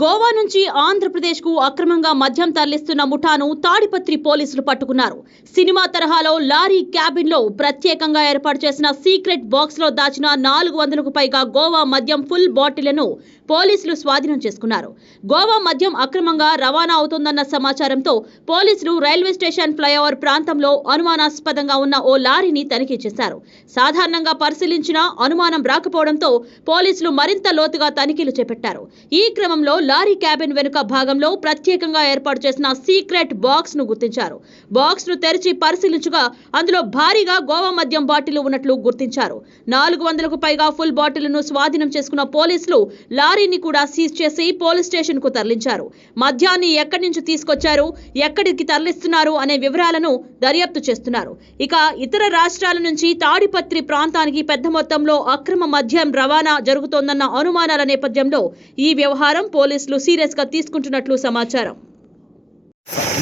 గోవా నుంచి ఆంధ్రప్రదేశ్కు అక్రమంగా మద్యం తరలిస్తున్న ముఠాను తాడిపత్రి పోలీసులు పట్టుకున్నారు. సినిమా తరహాలో లారీ క్యాబిన్లో ప్రత్యేకంగా ఏర్పాటు చేసిన సీక్రెట్ బాక్స్లో దాచిన 400కు పైగా గోవా మద్యం ఫుల్ బాటిళ్లను పోలీసులు స్వాధీనం చేసుకున్నారు. గోవా మద్యం అక్రమంగా రవాణా అవుతోందన్న సమాచారంతో పోలీసులు రైల్వే స్టేషన్ ఫ్లైఓవర్ ప్రాంతంలో అనుమానాస్పదంగా ఉన్న ఓ లారీని తనిఖీ చేశారు. సాధారణంగా పరిశీలించినా అనుమానం రాకపోవడంతో పోలీసులు మరింత లోతుగా తనిఖీలు చేపట్టారు. ఈ క్రమంలో లారీ క్యాబిన్ వెనుక భాగంలో ప్రత్యేకంగా ఏర్పాటు చేసిన సీక్రెట్ బాక్స్ ను గుర్తించారు. బాక్స్ ను తెరిచి పరిశీలించగా అందులో భారీగా గోవా మద్యం బాటిల్ ఉన్నట్లు గుర్తించారు. 400కు పైగా ఫుల్ బాటిళ్లను స్వాధీనం చేసుకున్న పోలీసులు లారీని కూడా సీజ్ చేసి పోలీస్ స్టేషన్ కు తరలించారు. మద్యాన్ని ఎక్కడి నుంచి తీసుకొచ్చారు, ఎక్కడికి తరలిస్తున్నారు అనే వివరాలను దర్యాప్తు చేస్తున్నారు. ఇక ఇతర రాష్ట్రాల నుంచి తాడిపత్రి ప్రాంతానికి పెద్ద మొత్తంలో అక్రమ మద్యం రవాణా జరుగుతోందన్న అనుమానాల నేపథ్యంలో ఈ వ్యవహారం పోలీసులు సీరియస్ గా తీసుకుంటున్నట్లు సమాచారం.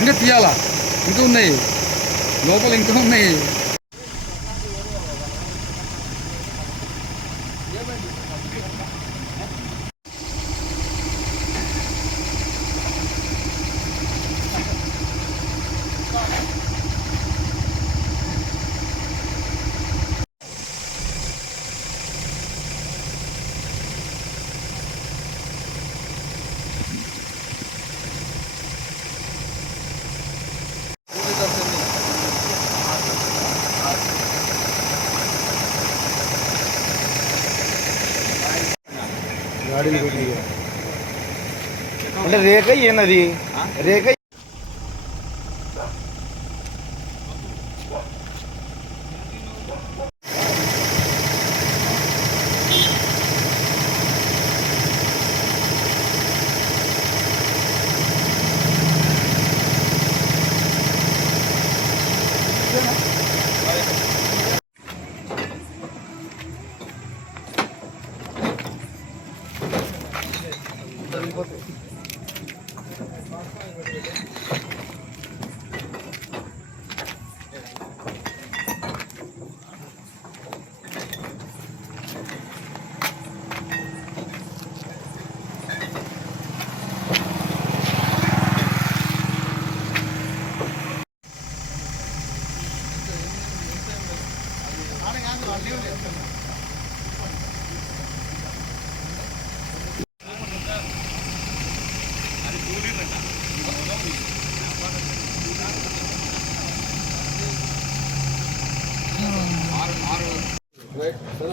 ఇంకా తీయాలా, ఇంకా ఉన్నాయి లోపల, ఇంకా ఉన్నాయి. అంటే రేఖ ఏనది రేఖ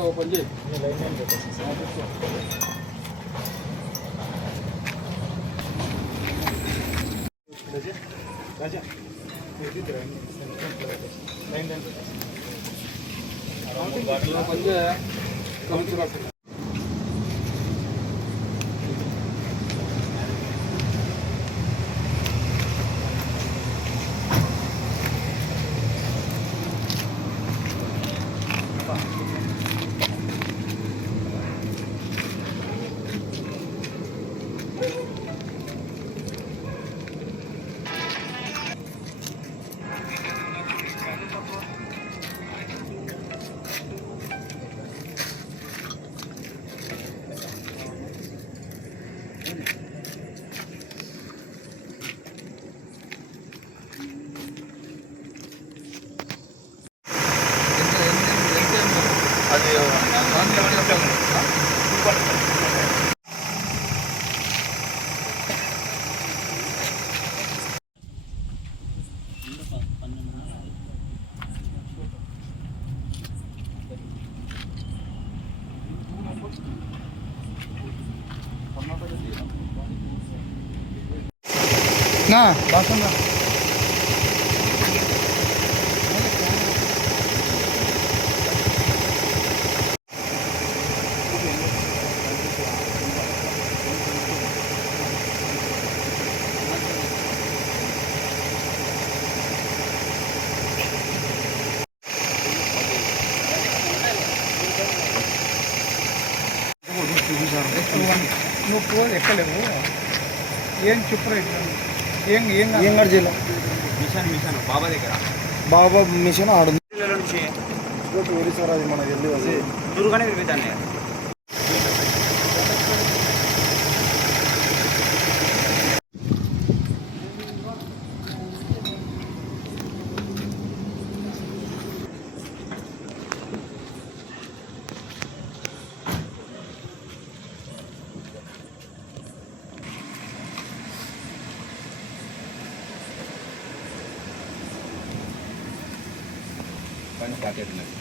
ఓపెన్ చేయి. నా బాసన్నా నువ్వు పోదు ఎక్కలేవు. ఏం చెప్పు ఏం ఏం ఏం గడిచేలా మిషన్ బాబా దగ్గర బాబా మిషన్ ఆడుంది ఒరిస్సా రాజు మనకు వెళ్ళి వచ్చి దూరుగానే విరిపోతాను. పైన ప్యాకెట్ ఉన్నది.